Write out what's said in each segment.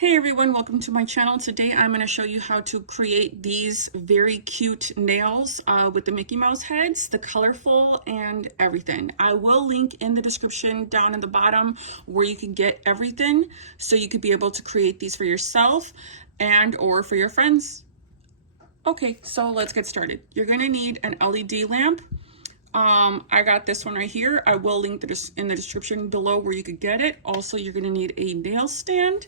Hey everyone, welcome to my channel. Today I'm going to show you how to create these very cute nails with the Mickey Mouse heads, the colorful and everything. I will link in the description down in the bottom where you can get everything so you could be able to create these for yourself and or for your friends. Okay, so let's get started. You're going to need an LED lamp. I got this one right here. I will link this in the description below where you could get it. Also, you're going to need a nail stand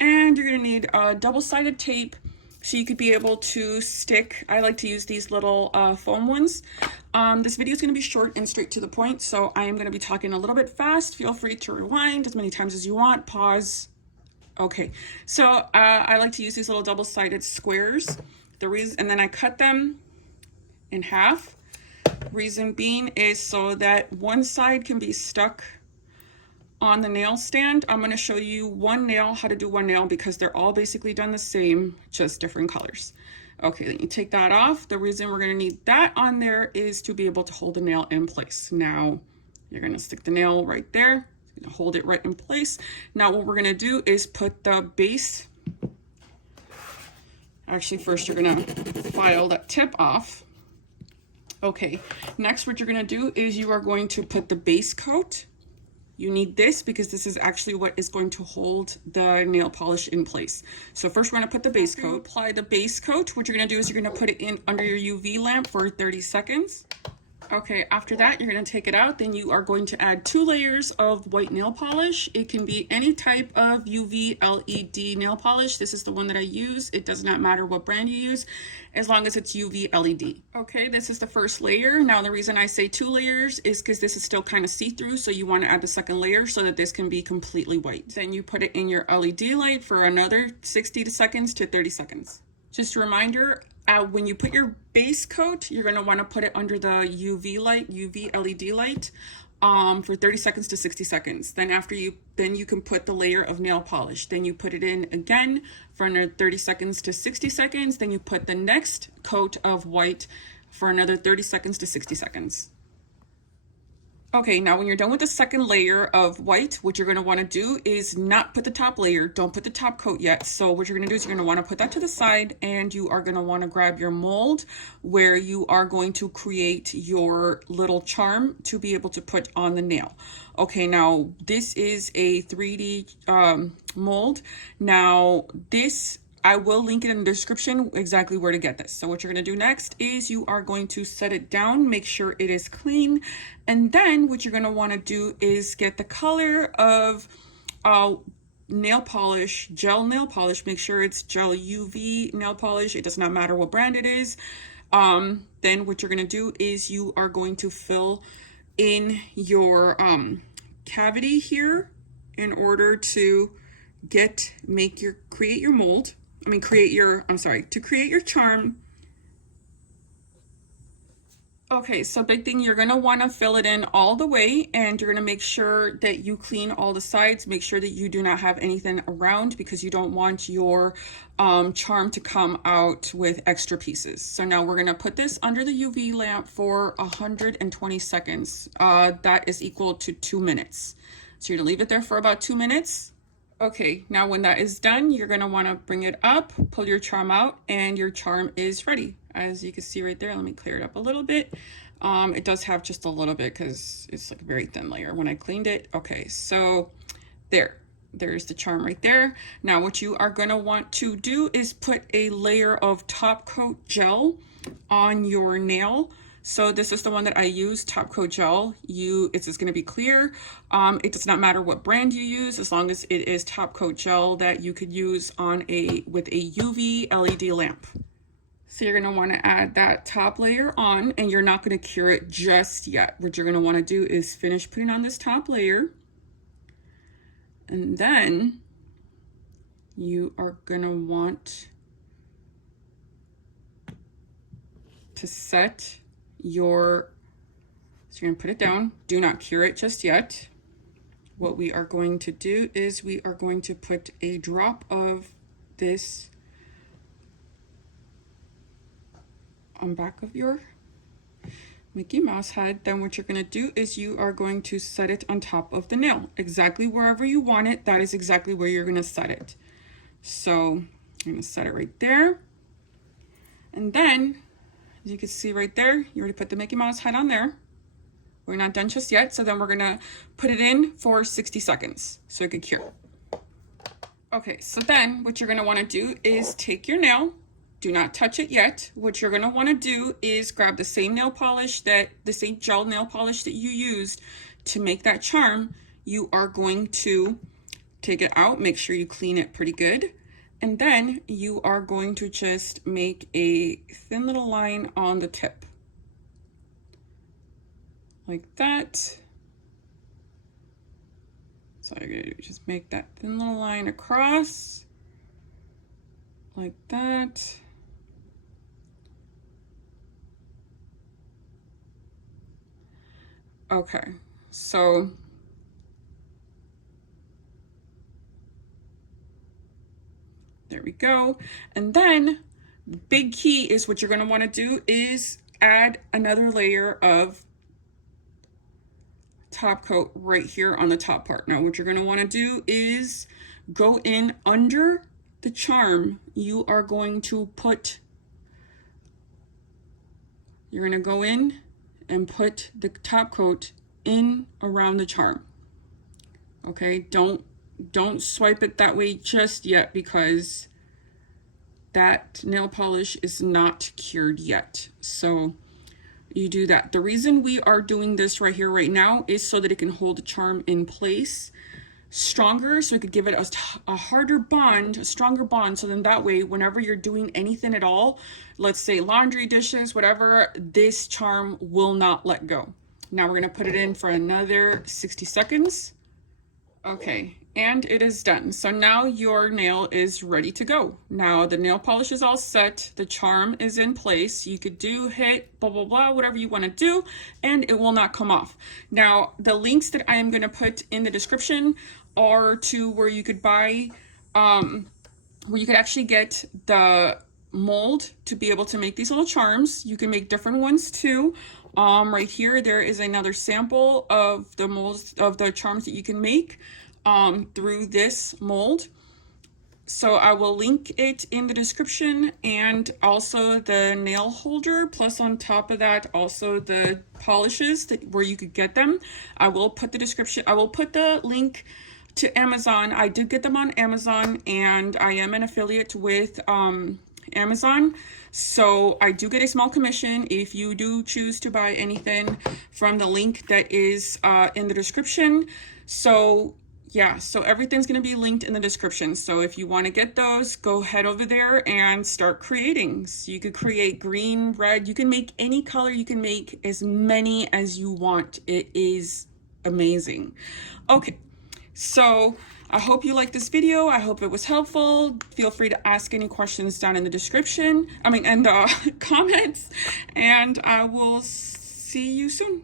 and you're going to need double-sided tape so you could be able to stick. I like to use these little foam ones. This video is going to be short and straight to the point, so I am going to be talking a little bit fast. Feel free to rewind as many times as you want, pause. Okay, so I like to use these little double-sided squares. And then I cut them in half. Reason being is so that one side can be stuck on the nail stand. I'm going to show you one nail, how to do one nail, because they're all basically done the same, just different colors. Okay, then you take that off. The reason we're going to need that on there is to be able to hold the nail in place. Now, you're going to stick the nail right there, hold it right in place. Now, what we're going to do is put the base. Actually, first you're going to file that tip off. Okay, next what you're going to do is you are going to put the base coat. You need this because this is actually what is going to hold the nail polish in place. So first we're going to put the base coat. Apply the base coat. What you're going to do is you're going to put it in under your UV lamp for 30 seconds. Okay, after that, you're going to take it out. Then you are going to add 2 layers of white nail polish. It can be any type of UV LED nail polish. This is the one that I use. It does not matter what brand you use, as long as it's UV LED. Okay, this is the first layer. Now, the reason I say 2 layers is because this is still kind of see-through, so you want to add the second layer so that this can be completely white. Then you put it in your LED light for another 60 seconds to 30 seconds. Just a reminder, when you put your base coat, you're going to want to put it under the UV LED light for 30 seconds to 60 seconds. Then you can put the layer of nail polish. Then you put it in again for another 30 seconds to 60 seconds. Then you put the next coat of white for another 30 seconds to 60 seconds. Okay, now when you're done with the second layer of white, what you're going to want to do is not put the top layer. Don't put the top coat yet. So what you're going to do is you're going to want to put that to the side, and you are going to want to grab your mold where you are going to create your little charm to be able to put on the nail. Okay, now this is a 3D mold. Now this, I will link it in the description exactly where to get this. So what you're going to do next is you are going to set it down, make sure it is clean. And then what you're going to want to do is get the color of nail polish, gel nail polish. Make sure it's gel UV nail polish. It does not matter what brand it is. Then what you're going to do is you are going to fill in your cavity here in order to create your mold. To create your charm. Okay, so big thing, you're going to want to fill it in all the way, and you're going to make sure that you clean all the sides. Make sure that you do not have anything around because you don't want your charm to come out with extra pieces. So now we're going to put this under the UV lamp for 120 seconds. That is equal to 2 minutes. So you're going to leave it there for about 2 minutes. Okay, now when that is done, you're going to want to bring it up, pull your charm out, and your charm is ready. As you can see right there, let me clear it up a little bit. It does have just a little bit because it's like a very thin layer when I cleaned it. Okay, so there's the charm right there. Now what you are going to want to do is put a layer of top coat gel on your nail. So this is the one that I use, top coat gel. It's just going to be clear. It does not matter what brand you use, as long as it is top coat gel that you could use with a UV LED lamp. So you're going to want to add that top layer on, and you're not going to cure it just yet. What you're going to want to do is finish putting on this top layer, and then you are going to want to set so you're going to put it down. Do not cure it just yet. What we are going to do is we are going to put a drop of this on back of your Mickey Mouse head. Then what you're going to do is you are going to set it on top of the nail, exactly wherever you want it. That is exactly where you're going to set it. So I'm gonna set it right there. And then, as you can see right there, you already put the Mickey Mouse head on there. We're not done just yet, so then we're gonna put it in for 60 seconds so it could cure. Okay, so then what you're gonna wanna do is take your nail, do not touch it yet. What you're gonna wanna do is grab the same nail polish the same gel nail polish that you used to make that charm. You are going to take it out, make sure you clean it pretty good. And then you are going to just make a thin little line on the tip. Like that. So all you're gonna do is just make that thin little line across. Like that. Okay, so there we go. And then the big key is what you're gonna wanna do is add another layer of top coat right here on the top part. Now what you're gonna wanna do is go in under the charm. You're gonna go in and put the top coat in around the charm. Okay, don't swipe it that way just yet because that nail polish is not cured yet. So you do that. The reason we are doing this right here right now is so that it can hold the charm in place stronger, so it could give it a harder bond, a stronger bond, so then that way whenever you're doing anything at all, let's say laundry, dishes, whatever, this charm will not let go. Now we're gonna put it in for another 60 seconds. Okay, and it is done. So now your nail is ready to go. Now the nail polish is all set, the charm is in place. You could hit blah, blah, blah, whatever you wanna do, and it will not come off. Now, the links that I am gonna put in the description are to where you could buy, where you could actually get the mold to be able to make these little charms. You can make different ones too. Right here, there is another sample of the molds of the charms that you can make through this mold. So I will link it in the description, and also the nail holder, plus on top of that, also the polishes where you could get them. I will put the link to Amazon. I did get them on Amazon, and I am an affiliate with Amazon, so I do get a small commission if you do choose to buy anything from the link that is in the description. So yeah, so everything's going to be linked in the description. So if you want to get those, go head over there and start creating. So you could create green, red, you can make any color, you can make as many as you want. It is amazing. Okay, so I hope you liked this video. I hope it was helpful. Feel free to ask any questions down in the description, in the comments, and I will see you soon.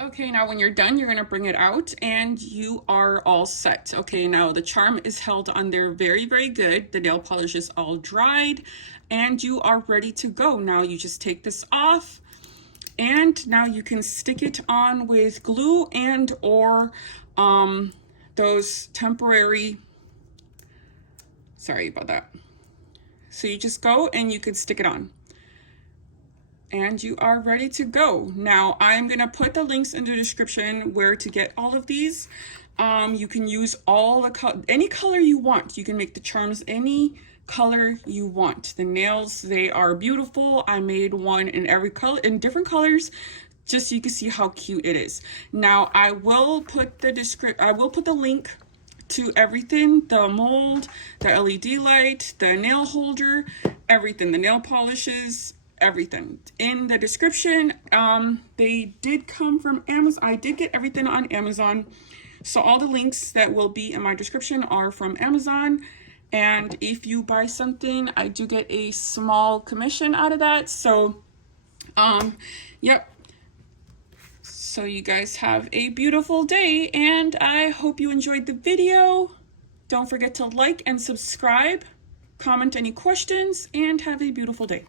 Okay, now when you're done, you're gonna bring it out and you are all set. Okay, now the charm is held on there very, very good. The nail polish is all dried and you are ready to go. Now you just take this off and now you can stick it on with glue and or those temporary, sorry about that. So you just go and you can stick it on. And you are ready to go. Now I'm gonna put the links in the description where to get all of these. You can use any color you want. You can make the charms any color you want. The nails, they are beautiful. I made one in every color, in different colors, just so you can see how cute it is. Now I will put the link to everything, the mold, the LED light, the nail holder, everything, the nail polishes, everything in the description. They did come from Amazon. I did get everything on Amazon, so all the links that will be in my description are from Amazon, and if you buy something, I do get a small commission out of that. So yep, so you guys have a beautiful day, and I hope you enjoyed the video. Don't forget to like and subscribe, comment any questions, and have a beautiful day.